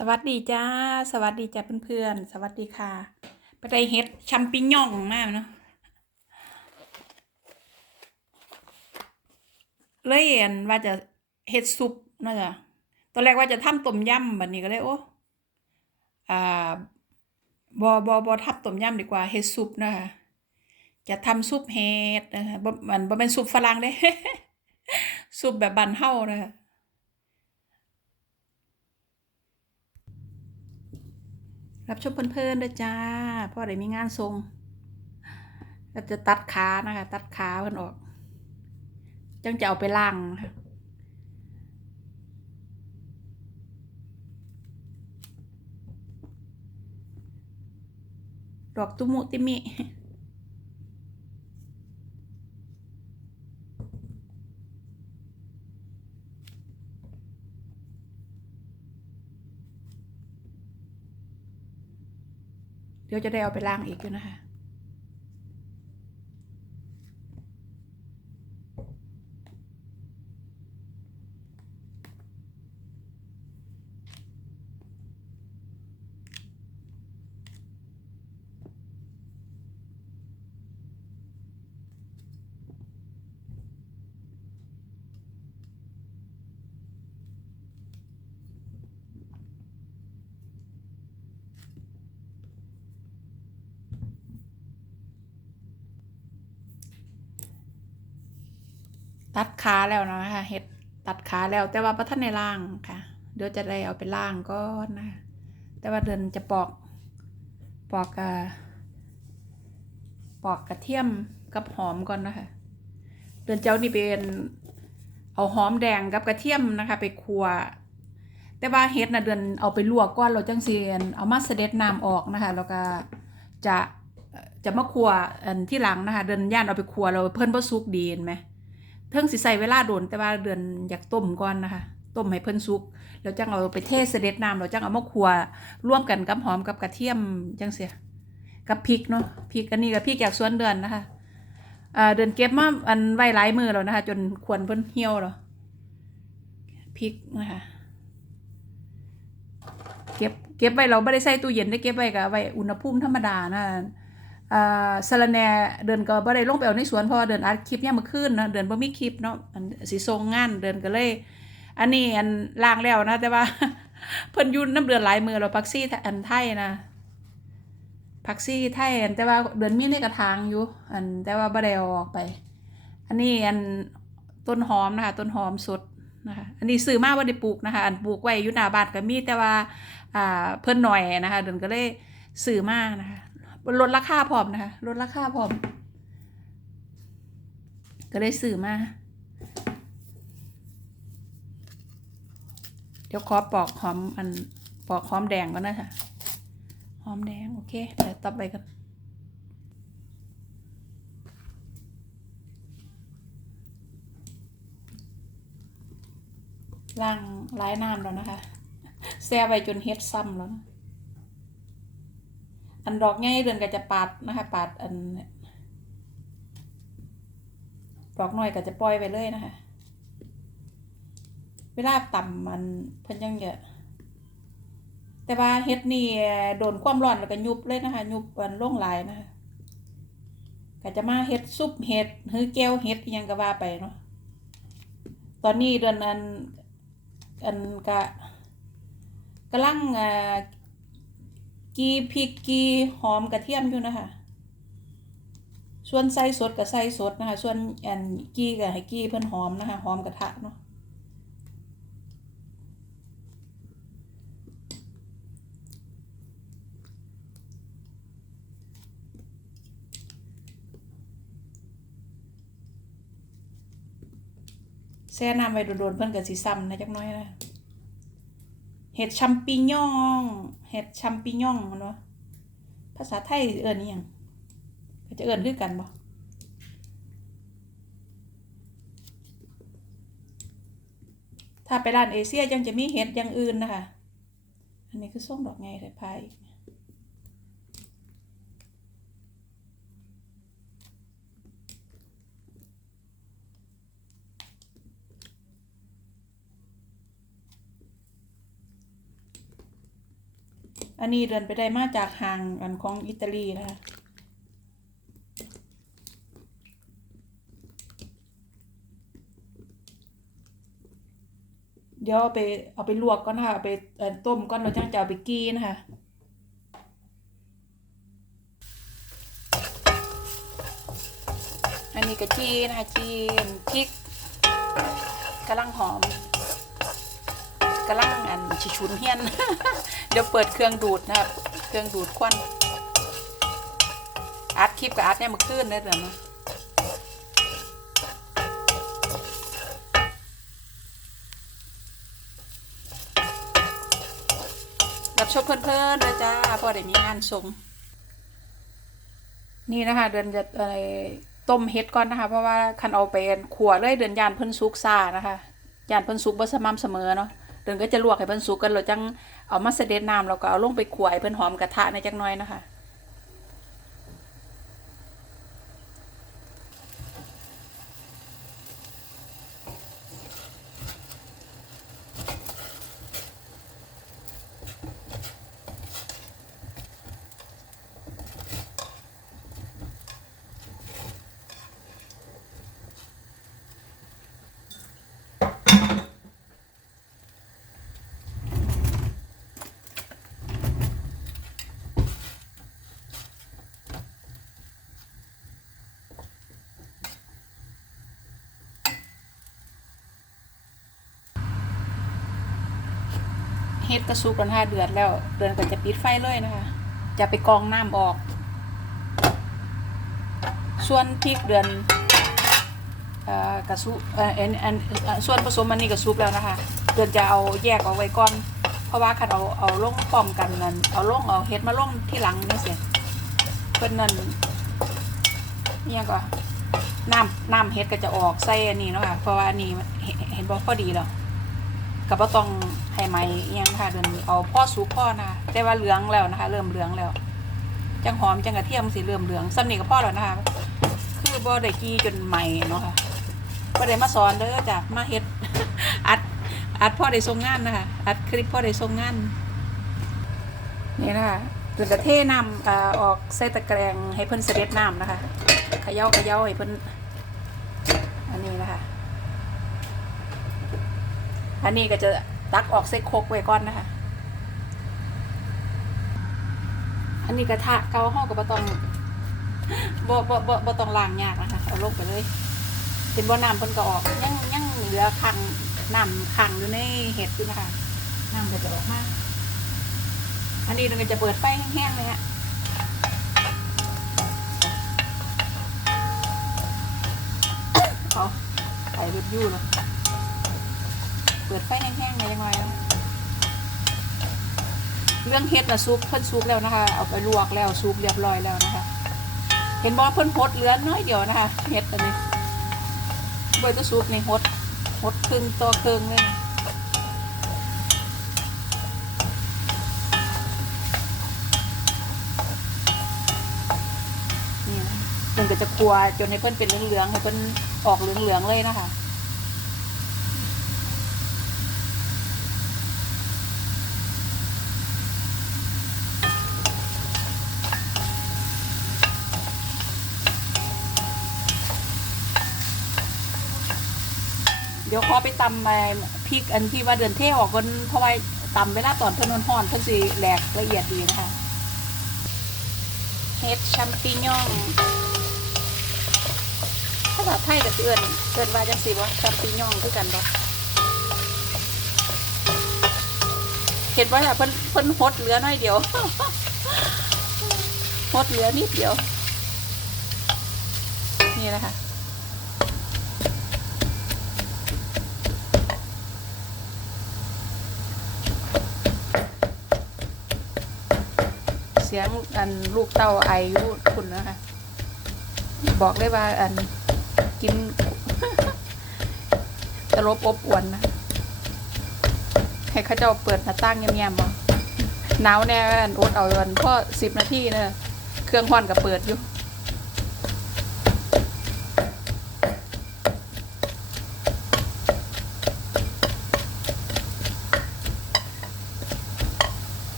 สวัสดีจ้า สวัสดีจ้าเพื่อนๆ สวัสดีค่ะ ไปได้เฮ็ดชัมปิญองมากเนาะเลยเห็นว่าจะเฮ็ดซุปเนาะจ้ะตอนแรกว่าจะทำต้มยำบัดนี้ก็เลยโอ้อ่าบ่บ่บ่ทำต้มยำดีกว่าเฮ็ดซุปนะคะจะทำซุปเห็ดนะคะบ่มันบ่เป็นซุปฝรั่งเด้ ซุปแบบบ้านเฮานะคะ รับชมเพลินๆด้วยจ้าเพราะเดี๋ยวมีงานทรงก็จะตัดขานะคะ ตัดขาเพิ่นออก จังจะเอาไปล่างนะคะดอกตุมุติมิ เดี๋ยวจะได้เอาไปล้างอีกอยู่นะคะ ตัดขาแล้วนะคะเห็ดตัดขาแล้วแต่ว่าพระท่านในล่างค่ะ เดี๋ยวจะได้เอาไปล่างก่อนนะแต่ว่าเดินจะปอกปอกกระปอกกระเทียมกับหอมก่อนนะคะเดินเจ้านี่เป็นเอาหอมแดงกับกระเทียมนะคะ ไปคั่วแต่ว่าเห็ดนะเดินเอาไปลวกก่อนเราจังเสียนเอามาเสด็จน้ำออกนะคะ แล้วก็จะจะมาคั่วอันที่หลังนะคะ เดินย่านเอาไปคั่วเราเพิ่นบ่สุกดีนไหม เทิงสิใส่เวลาโดนแต่ว่าเดือนอยากต้มก่อนนะคะต้มให้เพิ่นสุกแล้วจังเอาไปเทเสด็จน้ำแล้วจังเอามาคั่วร่วมกันกับหอมกับกระเทียมจังเสียกับพริกเนาะพริกอันนี้กับพริกจากสวนเดือนนะคะอ่าเดือนเก็บมาอันไว้หลายมือแล้วนะคะ จนควรเพิ่นเหี่ยวแล้วพริกนะคะเก็บเก็บไว้เราไม่ได้ใส่ตู้เย็นได้เก็บไว้กับไว้อุณหภูมิธรรมดานะ อ่ารแนเดินก็บ่ได้ลงไปเอาในสวนเพราะว่าเดินอัดคลิปเนี่ยามมื่อคืนเนาะเดินบ่มีคลิปเนาะอันสิส่งงานเดินก็เลย อันนี้อันล้างแล้วนะแต่ว่า เพิ่นยู่น้ำเดือนหลายมือแล้วพักซี่อันไทยนะพักซี่ไทยอันแต่ว่าเดินมีในกระถางอยู่ อันแต่ว่าบ่ได้อออกไป อันนี้อันต้นหอมนะคะต้นหอมสดนะคะอันนี้ซื้อมาบ่ได้ปลูกนะคะอันปลูกไว้อยู่หน้าบ้านก็มีแต่ว่าอ่าเพิ่นหน่อยนะคะเดินก็เลยซื้อมานะคะ ลดราคาพร้อมนะคะลดราคาพร้อม ก็เลยซื้อมา เดี๋ยวขอปอกหอมอันปอกหอมแดงก่อนนะคะหอมแดง โอเคเดี๋ยวต่อไปกันล้างล้ายน้ำแล้วนะคะแช่ไว้จนเฮ็ดซ้ำแล้วนะ อันดอกง่ายเดือนก็จะปาดนะคะปาดอันดอกน้อยก็จะปล่อยไปเลยนะคะ เวลาต่ำมันเพิ่นยังเยอะแต่ว่าเฮ็ดนี่โดนความร้อนแล้วก็ยุบเลยนะคะ ยุบอันล่งลายนะคะก็จะมาเฮ็ดซุปเห็ดหือแก้วเห็ดยังก็ว่าไปเนาะตอนนี้เดือนอันอันก็กำลังอ่า กีพริกกีหอมกระเทียมอยู่นะคะ ส่วนใส่สดกับใส่สดนะคะ ส่วนอันกีกับให้กีเพิ่นหอมนะคะหอมกระทะเนาะแช่น้ำไว้โดนๆเพิ่นก็สิซ้ำนะจักน้อยนะ เห็ดชัมปิญอง เห็ดชัมปิญองเนาะภาษาไทยเอิ่นอีหยังจะเอิ้นคือกันบ่ถ้าไปร้านเอเชียยังจะมีเห็ดอย่างอื่นนะคะ อันนี้คือส้มดอกไงไทยพาย อันนี้เดินไปได้มาจากห่างอันของอิตาลีนะคะเดี๋ยวเอาไปเอาไปลวกก่อนนะคะเอาไปต้มก่อนเราจังจะเอาไปกี้นะคะอันนี้กะจีนะคะจีนพริกกำลังหอม กำลังอันชิชุนเฮียน เดี๋ยวเปิดเครื่องดูดนะครับ เครื่องดูดควัน อัดคลิปกับอัดเนี่ยมันขึ้นได้เลยนะรับชมเพลินๆเลยจ้าพอได้มีงานส่งนี่นะคะเดือนจะอะไรต้มเฮ็ดก่อนนะคะ เพราะว่าคันเอาไปขัวเลยเดือนยานเพิ่นสุกซ่านะคะยานเพิ่นสุกบ่สม่ำเสมอเนาะ เดินก็จะลวกให้เพิ่นสุกกันเราจังเอามาเสด็จน้ำแล้วก็เอาลงไปขวายเพิ่นหอมกระทะในจักหน่อยนะคะ เฮ็ดกระสุกกันห้าเดือนแล้ว เดือนก็จะปิดไฟเลยนะคะ จะไปกองน้ำออก ส่วนพริกเดือนกระสุเอ่ออันเอ่อส่วนผสมอันนี้กระสุกแล้วนะคะ เดือนจะเอาแยกเอาไว้ก่อน เพราะว่าคันเอาเอาลงพร้อมกันนั่นเอาลงเอาเฮ็ดมาลงที่หลังนี่เสียเพิ่นนั่นเนี่ยก็น้ำน้ำเฮ็ดก็จะออกใส่อันนี้เนาะค่ะเพราะว่าอันนี้เห็นเห็นบอกพอดีแล้ว กับว่าต้องให้ไหมอิหยังค่ะเดือนนี้เอาพ่อสุกพ่อนะแต่ว่าเหลืองแล้วนะคะ เริ่มเหลืองแล้วจังหอมจังกระเทียมสิเริ่มเหลืองซ้ำนี่ก็พ่อแล้วนะคะ คือบ่ได้กี้จนใหม่เนาะค่ะบ่ได้มาสอนเด้อจ้ะมาเฮ็ดอัดอัดพ่อได้ทรงงานนะคะอัดคลิปพ่อได้ทรงงานนี่นะคะเดือนจะเทน้ำอ่าออกใส่ตะแกรงให้เพิ่นเสด็จน้ำนะคะขย่าขย่าให้เพิ่นนี้นะคะ อันนี้ก็จะตักออกใส่โครกไว้ก่อนนะคะ อันนี้กระทะเกาห้อกับบ่ต้องบ่บ่บ่บ่ต้องล้างยากนะคะเอาลงไปเลยเป็นบ่อน้ำเพิ่นก็ออกยังยังเหลือขังน้ำขังอยู่ในเห็ดอยู่นะคะน้ำก็จะออกมาก อันนี้เราจะเปิดไฟแห้งๆเลยฮะเอาไปรุดยู่เลย เปิดไฟแห้งๆเลยยังไงเรื่องเฮ็ดนะซุปเพิ่นซุปแล้วนะคะ เอาไปลวกแล้วซุปเรียบร้อยแล้วนะคะ เห็นบอเพิ่นพดเหลือน้อยเดียวนะคะเฮ็ดอันนี้เบอร์จะซุปในฮดฮดครึ่งตัวครึ่งเลยนี่นะเพิ่นก็จะครัวจนให้เพิ่นเป็นเหลืองๆให้เพิ่นออกเหลืองๆเลยนะคะ ดี๋ยวขอไปตำไอ้พริกอันที่ว่าเดือนเท่ออกคนเพราะว่าตำเวลาตอนเพิ่นห่อนเพิ่นสิแหลกละเอียดดีนะคะเฮ็ดแชมปิญองภาษาไทยก็สิเอิ้นเอิ้นว่าจังซี่บ่แชมปิญองคือกันบ่เห็นว่าล่ะเพิ่นเพิ่นหดเหลือน้อยเดียวหดเหลือนิดเดียว นี่นะคะ เสียงอันลูกเต้าไอยุคุณนะคะ บอกได้ว่าอันกินตลบอบอวนนะให้เข้าเจ้าเปิดหน้าต่างเงียบๆบ่หนาวแน่อันอดเอาวันพ่อสิบนาทีเนะเครื่องห้อนกับเปิดอยู่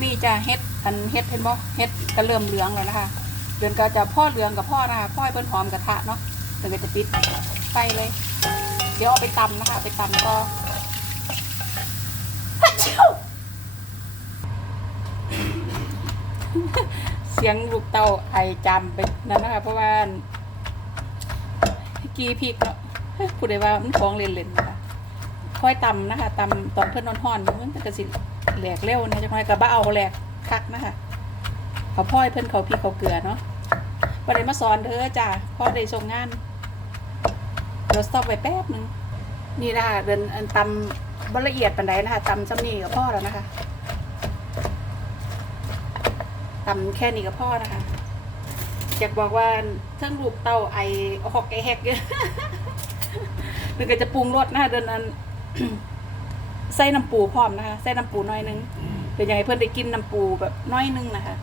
นี่จะเฮ็ด อันเฮ็ดเห็นบ่เฮ็ดก็เริ่มเหลืองแล้วนะคะเดือนก็จะพ่อเหลืองกับพ่อนะคะพ่อให้เพิ่นหอมกระทะเนาะเดือนก็จะปิดไฟเลย เดี๋ยวเอาไปตำนะคะไปตำก็เสียงลูกเต้าไอจำไปนั่นนะคะเพราะว่ากีพริกเนาะผู้ใดว่ามันของเล่นๆนะคะค่อยตำนะคะตำตอนเพื่อนนอนห่อนมันก็สิแหลกเร็วนะจังไงกระบ้าเอาแหลก คักนะคะเขาพ่อยเพื่อนเขาพริกเขาเกลือเนาะประเดี๋ยวมาสอนเธอจ้ะพ่อได้ส่งงานเดี๋ยวสต็อปไว้แป๊บหนึงนี่นะคะเดินตำบละเอียดปันไดนะคะตำซ้ำนี่กับพ่อแล้วนะคะตำแค่นี้ก็พอนะคะอยากบอกว่าเครื่องรูปเต้าไอหอกไอแฮกเยอะมันก็จะปรุงรสนะคะเดินนั้นใส่น้ำปูพร้อมนะคะใส่น้ำปูน้อยนึง เป็นยังไงเพื่อนได้กินน้ำปูแบบน้อยนึงนะคะ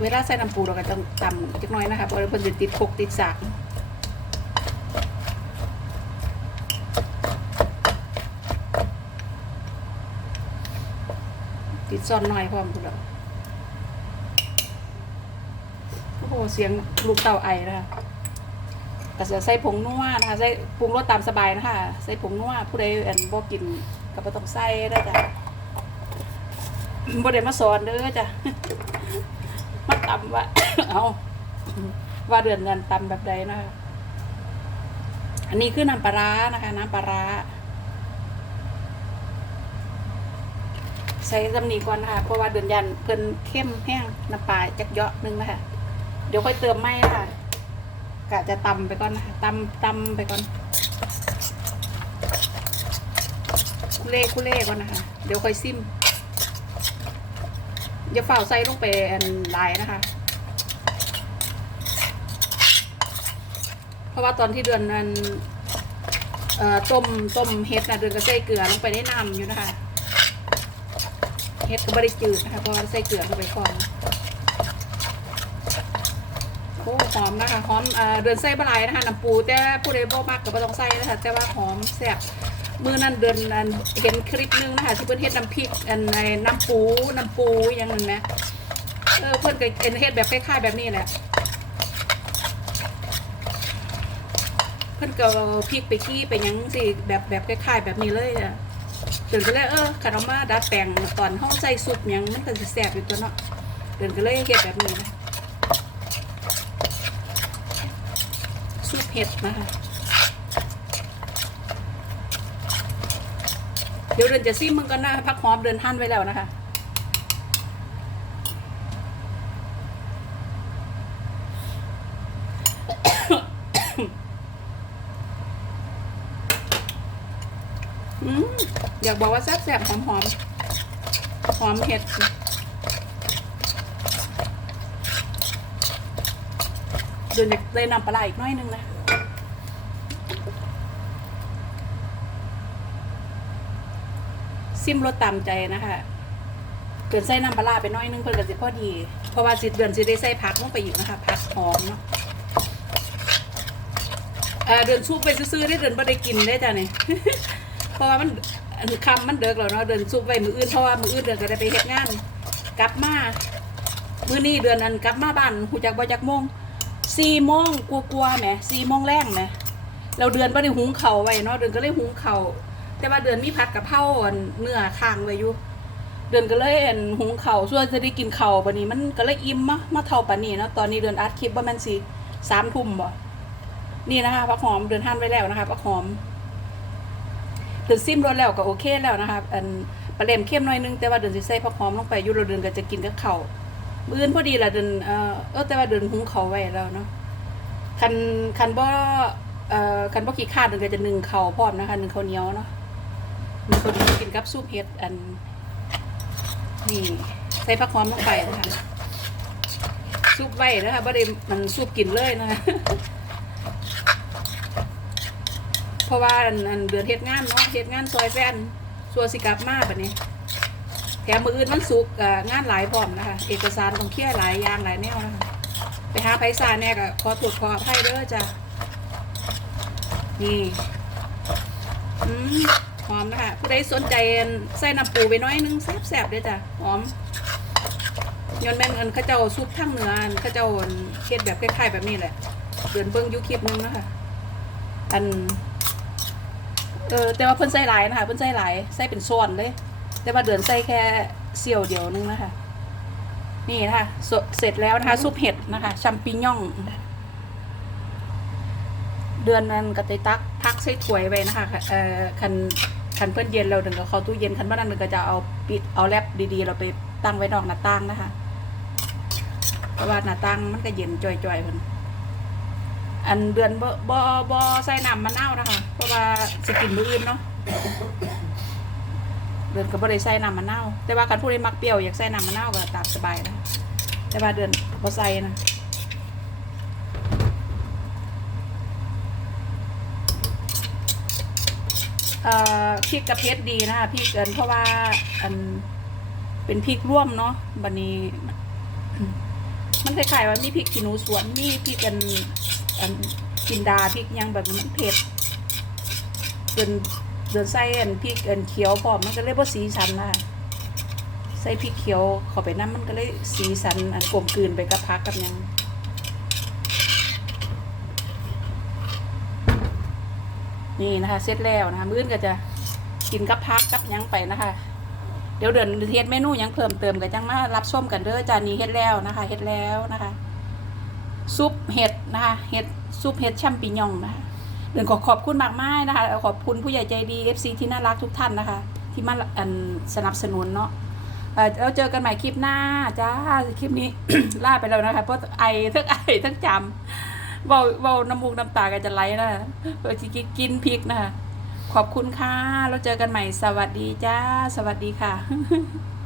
เวลาใส่น้ำปูเราก็ต้องตำจักน้อยนะคะเพราะว่าเพื่อนจะติดคกติดสากติดซ่อนน้อยพร้อมทุกแล้วโอ้โหเสียงลูกเต่าไอนะคะ ก็จะใส่ผงนัวนะคะใส่ปรุงรสตามสบายนะคะใส่ผงนัวผู้ใดอันบ่กินก็บ่ต้องใส่ได้จ้ะบ่ได้มาสอนเด้อจ้ะมาตำว่าเอาว่าเดือนเงินตำแบบใดนะคะอันนี้คือน้ำปลาร้านะคะ น้ำปลาร้าใส่ตำหนีก่อนนะคะเพราะว่าเดือนยันเพิ่นเข้มแห้งน้ำปลาจักเยอะนึงนะคะเดี๋ยวค่อยเติมไม่ค่ะ กะจะตำไปก่อนนะคะตำตำไปก่อนคุเล่คุเล่ก่อนนะคะ เดี๋ยวค่อยซิมอย่าฝ่าใส่ลงไปอันลายนะคะ เพราะว่าตอนที่เดือนนั้นต้มต้มเฮ็ดนะเดือนก็ใส่เกลือลงไปในน้ำอยู่นะคะเฮ็ดก็ไม่ได้จืดนะคะเพราะว่าใส่เกลือเข้าไปก่อน โอ้หอมนะคะหอมเอ่อเดือนใส่บะหลนะคะน้ำปูแต่ผู้ใดบ่มากก็บ่ต้องใส่นะคะแต่ว่าหอมแซ่บมือนั้นเดือนนั้นเห็นคลิปนึงนะคะที่เพิ่อนเฮ็ดน้ำพริกอันน้ำปูน้ำปูอย่างนั้นนะเออเพิ่อนก็เฮ็ดแบบคล้ายๆแบบนี้แหละเพิ่อนก็พริกไปขี้ไปยังสิแบบแบบคล้ายๆแบบนี้เลยอะเดินก็เลยเออขันเอามาดัดแปลงตอนห้องใส่ซุปหยังมันก็สิแสบอยู่ตัวเนาะเดินก็เลยเฮ็ดแบบนี้นะซุป เห็ดนะคะเดี๋ยวเดินจะซิมมึงกันนะพักหอมเดินหั่นไว้แล้วนะคะอืมอยากบอกว่าแซ่บๆหอมหอมๆหอมเห็ดเดี๋ยวอยากได้นำปลาไหลอีกน้อยนึงนะ ซิมรสตามใจนะคะเกินใส่น้ำปลาไปน้อยนึงเพื่อนก็สิพอดี เพราะว่าสิเดือนสิได้ใส่ผักลงไปอีกนะคะผักหอมเนาะเดือนชุบไปซื้อๆได้เดือนไม่ได้กินได้จ้ะเนี่ยเพราะว่ามันคำมันเดิกแล้วเนาะเดินซุปไว้มืออื่นเพราะว่ามืออื่นเดือนก็ได้ไปเฮ็ดงานกลับมามื้อนี้เดือนนั้นกลับมาบ้านหูจักบ่จักโมงสี่โมงกลัวๆแหมสี่โมงแรงแหมเราเดือนบ่ได้หุงเข้าไว้เนาะเดือนก็เลยหุงเข้า แต่ว่าเดือนมีผัดกะเพราเนื้อค้างไว้อยู่เดือนก็เลยอันหุงเข้าวส่วนจะได้กินเข้าวบัดนี้มันก็เลยอิ่มมามาเท่าปานนี้เนาะตอนนี้เดือนอัดคลิปว่ามันสิสามทุ่มบ่นี่นะคะผักหอมเดือนหั่นไว้แล้วนะคะผักหอมเดือนซิมรสแล้วก็โอเคแล้วนะคะอันปลาเล่มเข้มหน่อยนึงแต่ว่าเดือนสิใส่ผักหอมลงไปยู่เราเดือนก็จะกินกับเข้ามื้ออื่นพอดีละเดือนเออเออแต่ว่าเดือนหุงเข้าไว้แล้วเนาะคันคันบ่เอ่อคันบ่ขี้ข้าเดือนก็จะนึ่งเข้าพร้อมนะคะนึ่งข้าวเหนียวเนาะ นึ่งข้าวเหนียวกินกับซุปเห็ดอันนี่ใส่ผักหอมลงไปนะคะซุปไว้นะคะบ่ได้มันซุปกินเลยนะคะเพราะว่าอันอันเดือนเฮ็ดงานเนาะเฮ็ดงานซอยแฟนสัวสิกลับมาบัดนี้แถมมืออื่นมันสุกอ่างานหลายพร้อมนะคะ เอกสารต้องเคลียร์หลายอย่างหลายแนวนะคะไปหาไผซาแน่ก็ขอตรวจขออภัยเด้อจ้ะนี่อืม หอมนะคะผู้ใดสนใจใส่น้ำปูไปน้อยนึงแซ่บๆด้อจ้ะหอมย้อนแม่นเอินข้าเจ้าซุปทั้งเนื้อข้าเจ้าอันเฮ็ดแบบคล้ายๆแบบนี้แหละเดือนเบิ่งยูคลิปนึงนะคะอันเออแต่ว่าเพิ่นใส่หลายนะคะเพิ่นใส่หลายใส่เป็นส่วนเลย แต่ว่าเดือนใส่แค่เสี่ยวเดียวนึงนะคะนี่นะคะสเสร็จแล้วนะคะซุปเห็ดนะคะชัมปิญญองเดือนนั้นก็ไปตักพักใส่ถ้วยไว้นะคะเอ่อคัน คันเพิ่อนเย็นเราถึงก็เข้าตู้เย็นคันว่านั้นมันก็จะเอาปิดเอาแลบดีๆ เราไปตั้งไว้นอกหน้าต่างนะคะ เพราะว่าหน้าต่างมันก็เย็นจ่อยๆเพิ่นอันเดือนบ่บ่บ่ใส่น้ำมะนาวนะคะ เพราะว่าสิกินมื้ออื่นเนาะเดือนก็บ่ได้ใส่น้ำมะนาวแต่ว่าคันผู้ใดมักเปรี้ยวอยากใส่น้ำมะนาวก็ตามสบายนะแต่ว่าเดือนบ่ใส่นะ เอ่อพริกกับเพชรดีนะคะพริกเกินเพราะว่าอันเป็นพริกร่วมเนาะบันนี้ มันคล้ายๆว่ามีพริกขี้หนูสวนมีพริกอันอันกินดาพริกยังแบบมันเผ็ดเดินเดินใส่อันพริกอันเขียวพอมมันก็เลยบ่าสีสันนะใส่พริกเขียวเข้าไปน้ำมันก็เลยสีสันอันกลมกลืนไปกับพักกับยัง นี่นะคะเสร็จแล้วนะคะมื้อนก็จะกินกับพักกับยังไปนะคะ เดี๋ยวเดินเฮ็ดเมนูยังเพิ่มเติมก็จังมารับส้มกันเด้อจานนี้เฮ็ดแล้วนะคะเฮ็ดแล้วนะคะ ซุปเห็ดนะคะเห็ดซุปเห็ดแชมปิญองนะคะเดินขอขอบคุณมากมายนะคะขอบคุณผู้ใหญ่ใจดี FC ที่น่ารักทุกท่านนะคะ ที่มาสนับสนุนเนาะเราเจอกันใหม่คลิปหน้าจ้าคลิปนี้ ล่าไปแล้วนะคะเพราะไอทั้งไอทั้งจำ เบาเบาน้ำมูกน้ำตากันจะไหลนะเออที่กินพริกนะคะขอบคุณค่ะ แล้วเจอกันใหม่ สวัสดีจ้า สวัสดีค่ะ